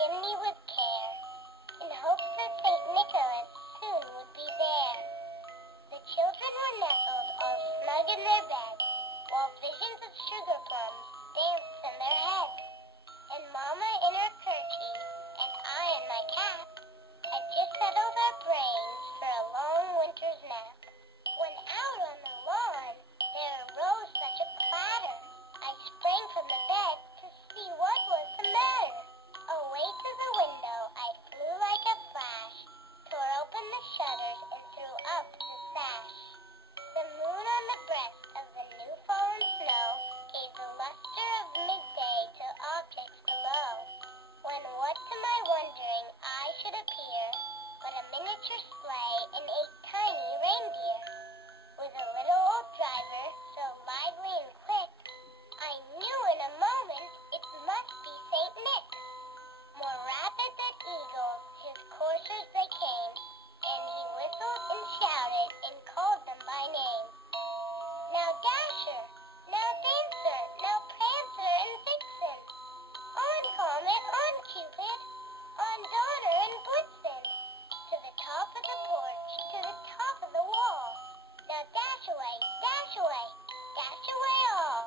chimney with care, in hopes that St. Nicholas soon would be there. The children were nestled all snug in their beds, while visions of sugar plums danced in their heads. And Mama in her kerchief, and I in my cap, had just settled our brains for a long winter's nap. When out on the lawn there arose such a clatter, I sprang from the bed to see what was the matter. Away to the window I flew like a flash, tore open the shutters and threw up the sash. The moon on the breast of the new fallen snow gave the luster of midday to objects below, when what to my wondering eye should appear but a miniature sleigh and 8 tiny reindeer. With a little old driver, so lively and quick, I knew in a moment it must be St. Nick. More rapid than eagles, his coursers they came, and he whistled and shouted and called them by name. Now Dasher, now Dancer, now Prancer and Vixen, on Comet, on Cupid, on Donner and Blitzen, to the top of the porch, to the top of the wall. Now dash away, dash away, dash away all.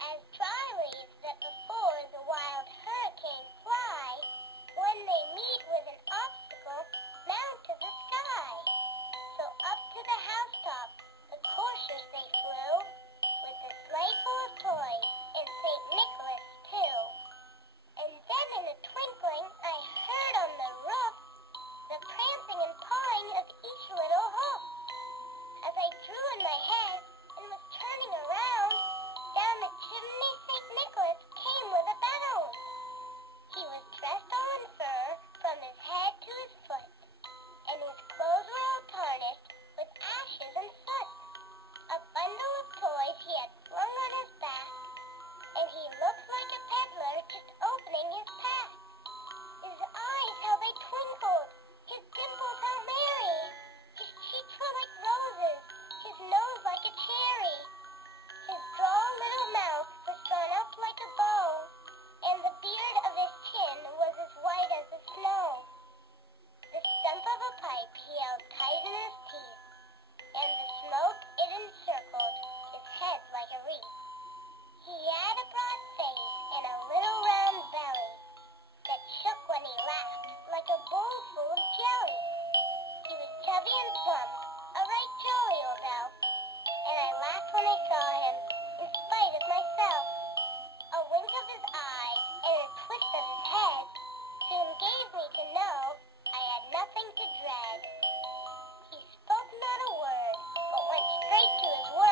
As dry leaves that before the wild hurricane fly, when they meet with an obstacle, mount to the sky. So up to the housetop the coursers they flew, with the sleigh full of toys and St. Nicholas too. And then in a twinkling I heard on the roof the prancing and pawing of each little hoof. As I drew in my head and was turning around, down the chimney St. Nicholas came with a bound. He was dressed all in fur from his head to his foot, and his clothes were all tarnished with ashes and soot. A bundle of toys he had flung on his back, and he looked like a peddler just opening his pack. His eyes, how they twinkled, his dimples how merry, his cheeks were like roses, his nose like a cherry. His droll little mouth was drawn up like a bow, and the beard of his chin was as white as the snow. The stump of a pipe he held tight in his teeth, and the smoke it encircled his head like a wreath. He had a broad face and a little round belly that shook when he laughed like a bowl full of jelly. He was chubby and plump, a right jolly old elf, and I laughed when I saw him, in spite of myself. A wink of his eyes and a twist of his head soon gave me to know I had nothing to dread. He spoke not a word, but went straight to his work.